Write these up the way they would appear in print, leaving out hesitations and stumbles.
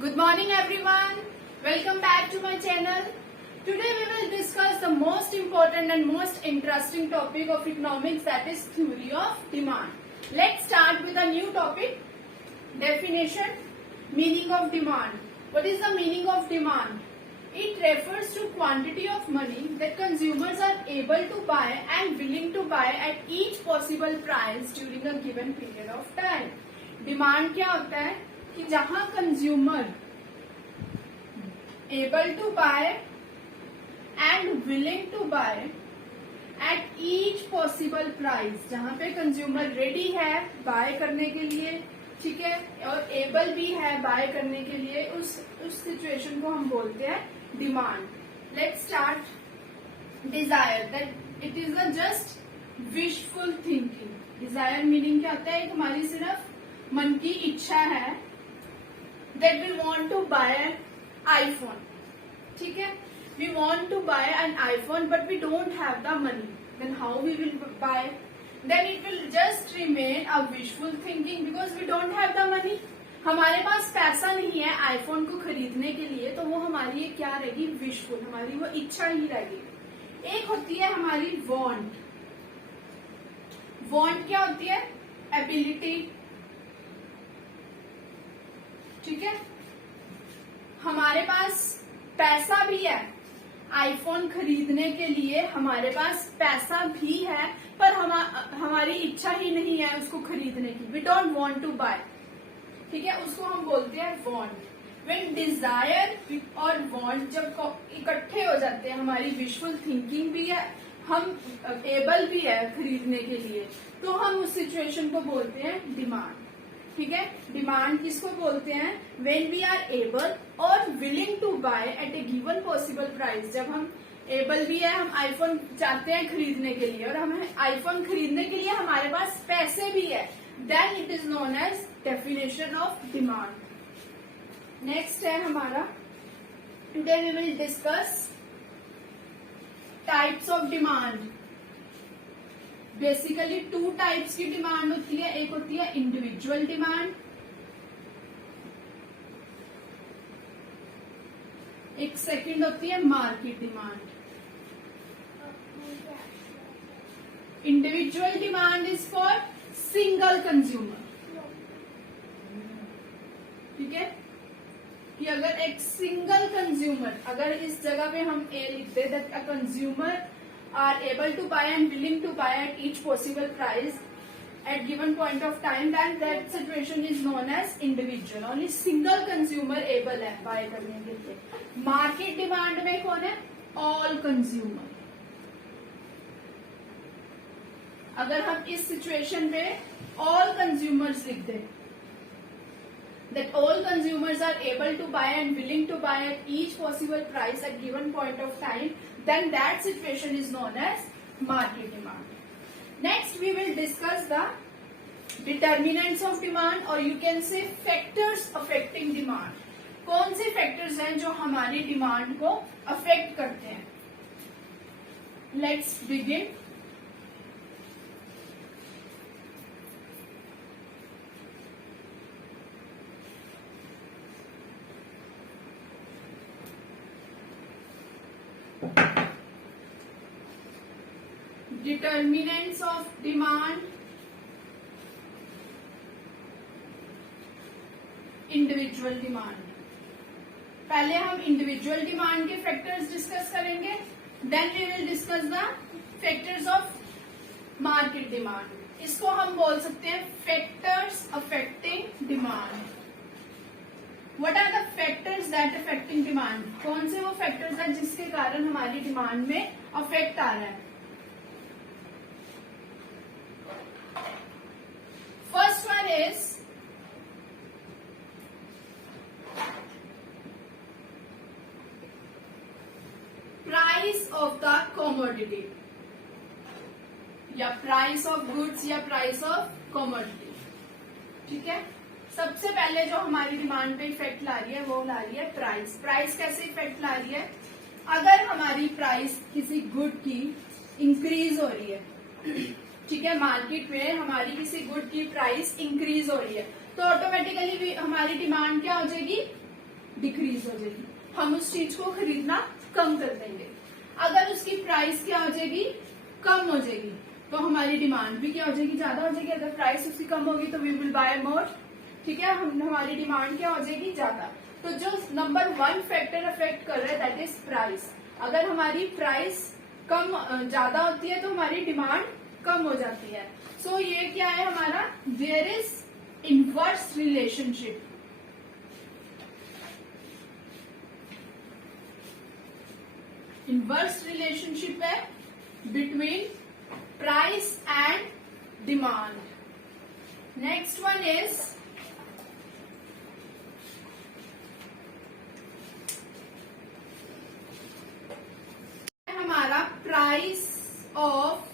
Good morning everyone. Welcome back to my channel. Today we will discuss the most important and most interesting topic of economics, that is theory of demand. Let's start with a new topic. Definition. Meaning of demand. What is the meaning of demand? It refers to quantity of money that consumers are able to buy and willing to buy at each possible price during a given period of time. Demand क्या होता है कि जहां consumer able to buy and willing to buy at each possible price, जहां पे consumer ready है bye करने के लिए, ठीक है, और एबल भी है बाय करने के लिए, उस सिचुएशन को हम बोलते हैं demand. Let's start. Desire, that it is a just wishful thinking. Desire meaning क्या होता है? हमारी सिर्फ मन की इच्छा है. That we want to buy an iPhone, ठीक है, we want to buy an iPhone but we don't have the money. Then how we will buy? Then it will just remain a wishful thinking because we don't have the money. हमारे पास पैसा नहीं है iPhone को खरीदने के लिए, तो वो हमारी क्या रहेगी? विशफुल, हमारी वो इच्छा ही रहेगी. एक होती है हमारी वांट. वांट क्या होती है? एबिलिटी, ठीक है. हमारे पास पैसा भी है आईफोन खरीदने के लिए, हमारे पास पैसा भी है, पर हमारी इच्छा ही नहीं है उसको खरीदने की. We don't want to buy, ठीक है, उसको हम बोलते हैं वांट. व्हेन डिजायर और वांट जब इकट्ठे हो जाते हैं, हमारी विजुअल थिंकिंग भी है, हम एबल भी है खरीदने के लिए, तो हम उस सिचुएशन को बोलते हैं डिमांड. ठीक है, डिमांड किसको बोलते हैं? व्हेन वी आर एबल और willing to buy at a given possible price. जब हम एबल भी है, हम आईफोन चाहते हैं खरीदने के लिए और हमें आईफोन खरीदने के लिए हमारे पास पैसे भी है, then it is known as definition of demand. Next है हमारा, today we will discuss types of demand. Basically two types की डिमांड होती है. एक होती है इंडिविजुअल डिमांड, एक सेकंड होती है market demand. Individual demand is for single consumer, ठीक है, कि अगर एक सिंगल कंज्यूमर, अगर इस जगह पे हम ए लिख दे that a consumer are able to buy and willing to buy at each possible price at given point of time, then that situation is known as individual. Only single consumer able है buy करने के लिए. Market demand में कौन है? All consumer. अगर हम इस सिचुएशन पे all consumers लिख दें, that all consumers are able to buy and willing to buy at each possible price at given point of time, then that situation is known as market demand. Next we will discuss the determinants of demand, or you can say factors affecting demand. कौन से factors हैं जो हमारी demand को affect करते हैं? Let's begin. Determinants of demand. Individual demand. पहले हम इंडिविजुअल डिमांड के फैक्टर्स डिस्कस करेंगे, then we will discuss the factors of market demand. इसको हम बोल सकते हैं factors affecting demand. What are the factors that affecting demand? कौन से वो फैक्टर्स हैं जिसके कारण हमारी डिमांड में अफेक्ट आ रहा है? First one is price of the commodity, या price of goods या price of commodity. ठीक है, सबसे पहले जो हमारी डिमांड पे इफेक्ट ला रही है वो ला रही है प्राइस. प्राइस कैसे इफेक्ट ला रही है? अगर हमारी प्राइस किसी गुड की इंक्रीज हो रही है, ठीक है, मार्केट में हमारी किसी गुड की प्राइस इंक्रीज हो रही है, तो ऑटोमेटिकली हमारी डिमांड क्या हो जाएगी? डिक्रीज हो जाएगी, हम उस चीज को खरीदना कम कर देंगे। अगर उसकी प्राइस क्या हो जाएगी, कम हो जाएगी, तो हमारी डिमांड भी क्या हो जाएगी, ज्यादा हो जाएगी। अगर प्राइस उसकी कम होगी तो वी विल बाय मोर, ठीक है, हमारी डिमांड क्या हो जाएगी, ज्यादा। तो जो नंबर 1 फैक्टर अफेक्ट कर रहा है दैट इज प्राइस। अगर हमारी प्राइस कम ज्यादा होती है तो हमारी डिमांड कम हो जाती है। सो ये क्या है हमारा, there is inverse relationship. Inverse relationship है between price and demand. Next one is हमारा प्राइस ऑफ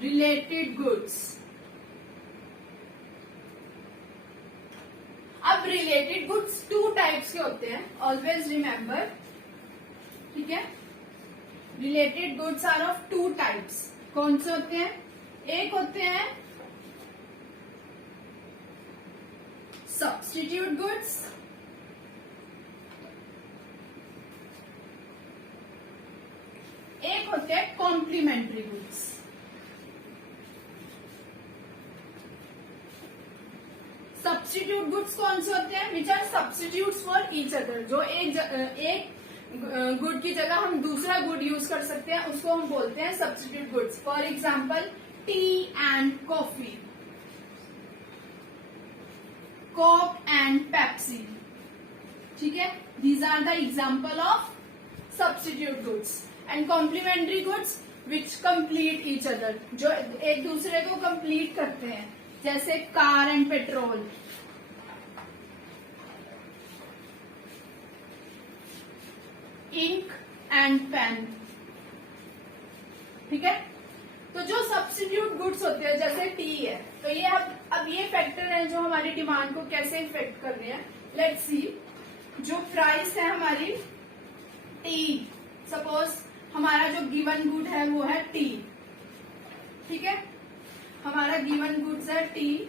रिलेटेड गुड्स। अब रिलेटेड गुड्स 2 टाइप्स के होते हैं, ऑलवेज रिमेंबर, ठीक है। Related goods are of 2 types. कौन से होते हैं, एक होते हैं सब्स्टिट्यूट गुड्स, एक होते हैं कॉम्प्लीमेंट्री गुड्स। सब्स्टिट्यूट गुड्स कौन से होते हैं, which are substitutes for each other, जो एक गुड की जगह हम दूसरा गुड यूज कर सकते हैं, उसको हम बोलते हैं substitute goods. For example tea and coffee, Coke and Pepsi, ठीक है, these are the example of substitute goods. And complementary goods which complete each other, जो एक दूसरे को कंप्लीट करते हैं, जैसे car and petrol, ink and pen, ठीक है। तो जो सब्स्टिट्यूट गुड्स होते हैं जैसे टी है, तो ये अब ये फैक्टर है जो हमारी डिमांड को कैसे इफेक्ट कर रहे हैं। लेट्स सी, जो प्राइस है हमारी टी, सपोज हमारा जो गिवन गुड है वो है टी, ठीक है, हमारा गिवन गुड्स है टी,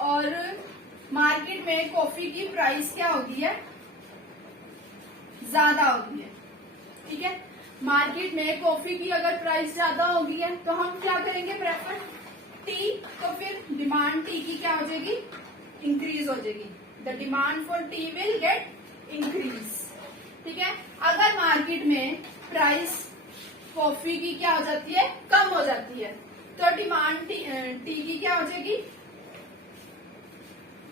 और मार्केट में कॉफी की प्राइस क्या होगी है, ज्यादा होगी है, ठीक है। मार्केट में कॉफी की अगर प्राइस ज्यादा होगी है तो हम क्या करेंगे, प्रेफर टी, तो फिर डिमांड टी की क्या हो जाएगी, इंक्रीज हो जाएगी। The demand for T will get increase, ठीक है। अगर मार्केट में प्राइस कॉफी की क्या हो जाती है, कम हो जाती है, तो डिमांड टी की क्या हो जाएगी,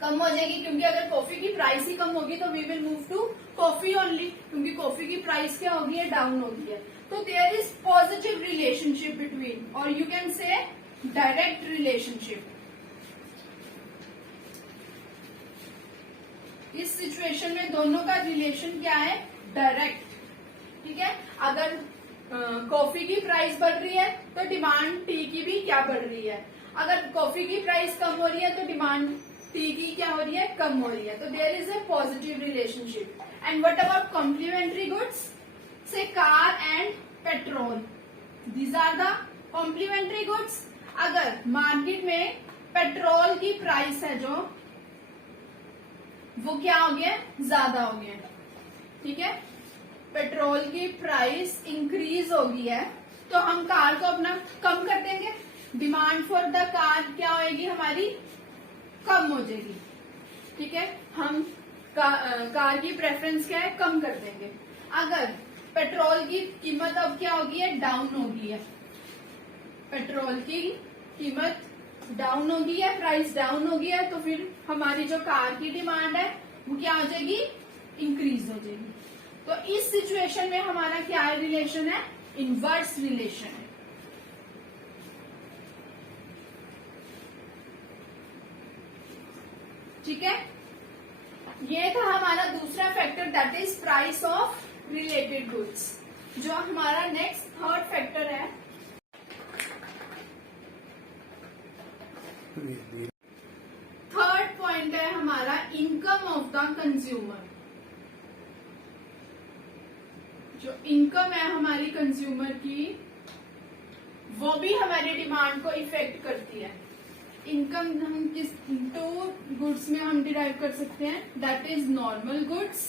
कम हो जाएगी, क्योंकि अगर कॉफी की प्राइस ही कम होगी तो we will move to coffee only, क्योंकि कॉफी की प्राइस क्या होगी है, डाउन होगी है। तो there is positive relationship between, और you can say direct relationship. इस सिचुएशन में दोनों का रिलेशन क्या है, डायरेक्ट, ठीक है। अगर कॉफी की प्राइस बढ़ रही है तो डिमांड टी की भी क्या बढ़ रही है, अगर कॉफी की प्राइस कम हो रही है तो डिमांड टी की क्या हो रही है, कम हो रही है। तो there is a positive relationship. And what about complementary goods, say car and petrol, these are the complementary goods. अगर मार्केट में पेट्रोल की प्राइस है जो, वो क्या हो गया, ज्यादा हो गया, ठीक है, पेट्रोल की प्राइस इंक्रीज हो गई है, तो हम कार को अपना कम कर देंगे, डिमांड फॉर द कार क्या होगी हमारी, कम हो जाएगी, ठीक है। हम कार की प्रेफरेंस क्या है, कम कर देंगे। अगर पेट्रोल की कीमत अब क्या होगी है, डाउन होगी है, पेट्रोल की कीमत डाउन होगी है, प्राइस डाउन होगी है, तो फिर हमारी जो कार की डिमांड है वो क्या हो जाएगी, इंक्रीज हो जाएगी। तो इस सिचुएशन में हमारा क्या रिलेशन है, इनवर्स रिलेशन है। ठीक है, ये था हमारा दूसरा factor, that is price of related goods. जो हमारा नेक्स्ट थर्ड फैक्टर है, थर्ड पॉइंट है हमारा इनकम ऑफ द कंज्यूमर। जो इनकम है हमारी कंज्यूमर की, वो भी हमारी डिमांड को इफेक्ट करती है। इनकम हम किस दो गुड्स में हम डिराइव कर सकते हैं, that is normal goods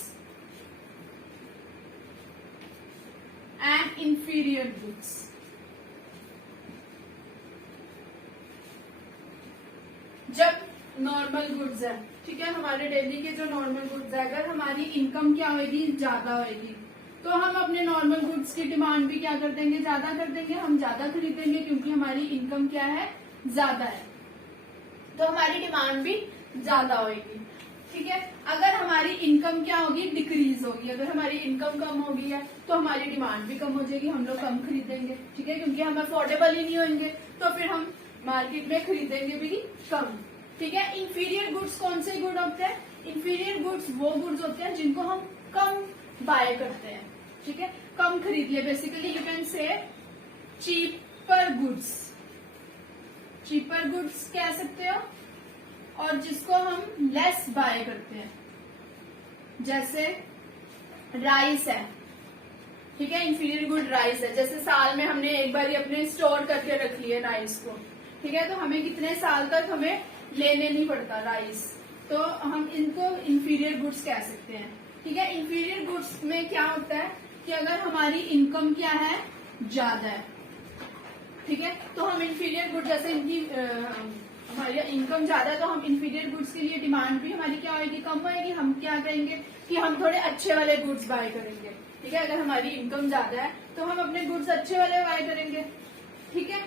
and inferior goods. जब नॉर्मल गुड्स है, ठीक है, हमारे डेली के जो नॉर्मल गुड्स है, अगर हमारी इनकम क्या होगी, ज्यादा होगी, तो हम अपने नॉर्मल गुड्स की डिमांड भी क्या कर देंगे, ज्यादा कर देंगे, हम ज्यादा खरीदेंगे क्योंकि हमारी इनकम क्या है, ज्यादा है, तो हमारी डिमांड भी ज्यादा होगी। ठीक है, अगर हमारी इनकम क्या होगी, डिक्रीज होगी, अगर हमारी इनकम कम होगी है तो हमारी डिमांड भी कम हो जाएगी, हम लोग कम खरीदेंगे। ठीक है, क्योंकि हम अफोर्डेबल ही नहीं होंगे तो फिर हम मार्केट में खरीदेंगे भी कम। ठीक है, इंफीरियर गुड्स कौन से गुड होते हैं, इंफीरियर गुड्स वो गुड्स होते हैं जिनको हम कम बाय करते हैं। ठीक है, कम खरीद ले, बेसिकली यू कैन से चीपर गुड्स, चीपर गुड्स कह सकते हो, और जिसको हम लेस बाय करते हैं, जैसे राइस है। ठीक है, इंफीरियर गुड राइस है, जैसे साल में हमने एक बार ही अपने स्टोर करके रख लिया राइस को। ठीक है, तो हमें कितने साल तक हमें लेने नहीं पड़ता राइस, तो हम इनको इंफीरियर गुड्स कह सकते हैं। ठीक है, इंफीरियर गुड्स में क्या होता है कि अगर हमारी इनकम क्या है, ज्यादा है, ठीक है, तो हम इंफीरियर गुड्स, जैसे इनकी हमारी इनकम ज्यादा है तो हम इंफीरियर गुड्स के लिए डिमांड भी हमारी क्या होगी, कम होगी। हम क्या करेंगे कि हम थोड़े अच्छे वाले गुड्स बाय करेंगे। ठीक है, अगर हमारी इनकम ज्यादा है तो हम अपने गुड्स अच्छे वाले बाय करेंगे। ठीक है,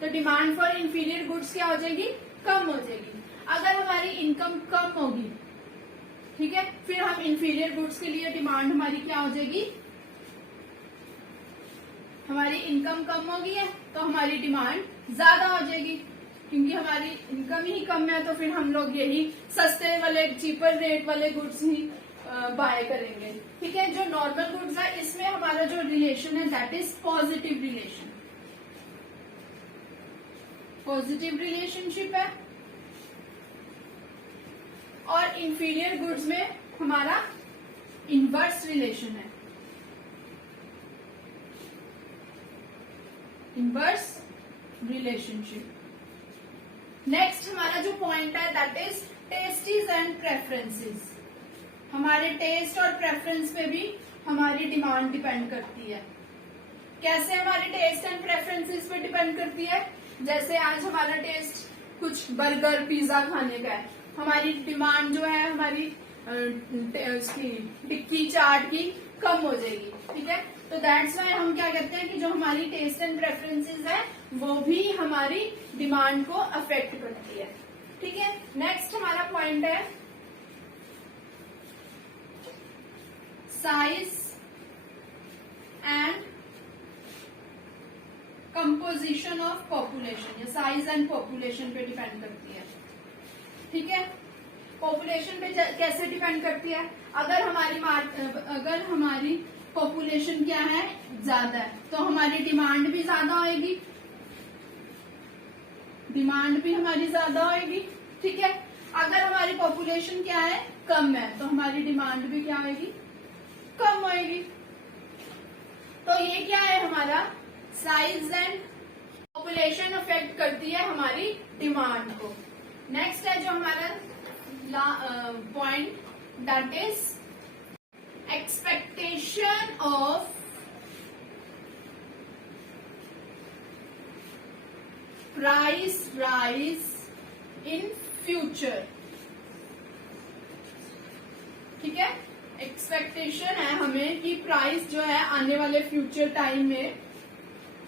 तो डिमांड फॉर इंफीरियर गुड्स क्या हो जाएगी, कम हो जाएगी। अगर हमारी इनकम कम होगी, ठीक है, फिर हम इंफीरियर गुड्स के लिए डिमांड हमारी क्या हो जाएगी, हमारी इनकम कम होगी है तो हमारी डिमांड ज्यादा हो जाएगी, क्योंकि हमारी इनकम ही कम है तो फिर हम लोग यही सस्ते वाले चीपर रेट वाले गुड्स ही बाय करेंगे। ठीक है, जो नॉर्मल गुड्स है इसमें हमारा जो रिलेशन है that is positive relation, positive relationship है, और इंफीरियर गुड्स में हमारा इनवर्स रिलेशन है, इनवर्स रिलेशनशिप। नेक्स्ट हमारा जो पॉइंट है that is tastes and preferences. हमारे टेस्ट और प्रेफरेंस पे भी हमारी डिमांड डिपेंड करती है। कैसे हमारे टेस्ट एंड प्रेफरेंसेस पे डिपेंड करती है, जैसे आज हमारा टेस्ट कुछ बर्गर पिज्जा खाने का है, हमारी डिमांड जो है हमारी उसकी टिक्की चाट की कम हो जाएगी। ठीक है, तो दैट्स वाई हम क्या करते हैं कि जो हमारी टेस्ट एंड प्रेफरेंसेस है वो भी हमारी डिमांड को अफेक्ट करती है। ठीक है, नेक्स्ट हमारा पॉइंट है size and composition of population, या साइज एंड पॉपुलेशन पे डिपेंड करती है। ठीक है, पॉपुलेशन पे कैसे डिपेंड करती है, अगर हमारी पॉपुलेशन क्या है, ज्यादा है, तो हमारी डिमांड भी ज्यादा होगी, डिमांड भी हमारी ज्यादा होगी। ठीक है, अगर हमारी पॉपुलेशन क्या है, कम है, तो हमारी डिमांड भी क्या होगी, कम होगी। तो ये क्या है हमारा साइज एंड पॉपुलेशन अफेक्ट करती है हमारी डिमांड को। नेक्स्ट है जो हमारा point that is expectation of price rise in future. ठीक है, एक्सपेक्टेशन है हमें कि प्राइस जो है आने वाले फ्यूचर टाइम में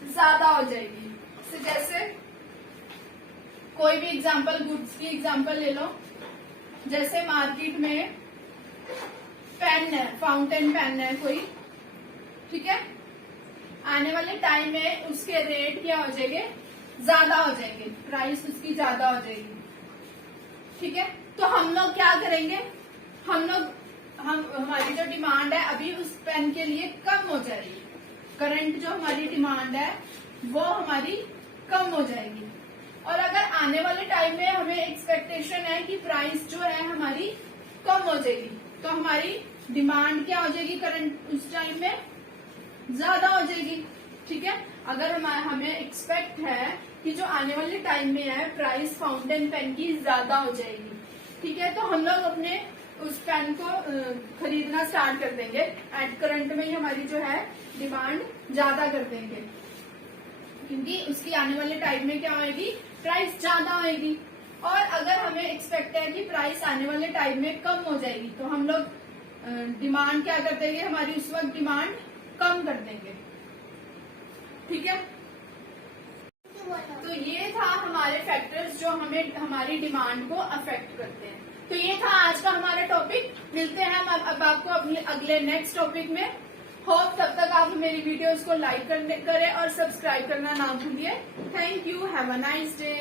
ज्यादा हो जाएगी। तो जैसे कोई भी एग्जांपल, गुड्स की एग्जांपल ले लो, जैसे मार्केट में पेन है, फाउंटेन पेन है कोई, ठीक है, आने वाले टाइम में उसके रेट क्या हो जाएंगे, ज्यादा हो जाएंगे, प्राइस उसकी ज्यादा हो जाएगी। ठीक है, तो हम लोग क्या करेंगे, हमारी जो डिमांड है अभी उस पेन के लिए कम हो जाएगी, करंट जो हमारी डिमांड है वो हमारी कम हो जाएगी। और अगर आने वाले टाइम में हमें एक्सपेक्टेशन है कि प्राइस जो है हमारी कम हो जाएगी, तो हमारी डिमांड क्या हो जाएगी, करंट उस टाइम में ज्यादा हो जाएगी। ठीक है, अगर हमें एक्सपेक्ट है कि जो आने वाले टाइम में है प्राइस फाउंटेन पेन की ज्यादा हो जाएगी। ठीक है, तो हम लोग अपने उस पेन को खरीदना स्टार्ट कर देंगे। एट करंट में ही हमारी जो है डिमांड ज्यादा कर देंगे, क्योंकि उसकी आने वाले टाइम में क्या होगी, प्राइस ज्यादा आएगी। और अगर हमें एक्सपेक्ट है कि प्राइस आने वाले टाइम में कम हो जाएगी, तो हम लोग डिमांड क्या कर देंगे, हमारी उस वक्त डिमांड कम कर देंगे। ठीक है, तो ये था हमारे फैक्टर्स जो हमें हमारी डिमांड को अफेक्ट करते हैं। तो ये था आज का हमारा टॉपिक। मिलते हैं हम अब आपको अपने अगले नेक्स्ट टॉपिक में। होप तब तक आप मेरी वीडियोस को लाइक करें और सब्सक्राइब करना ना भूलिए। Thank you, have a nice day.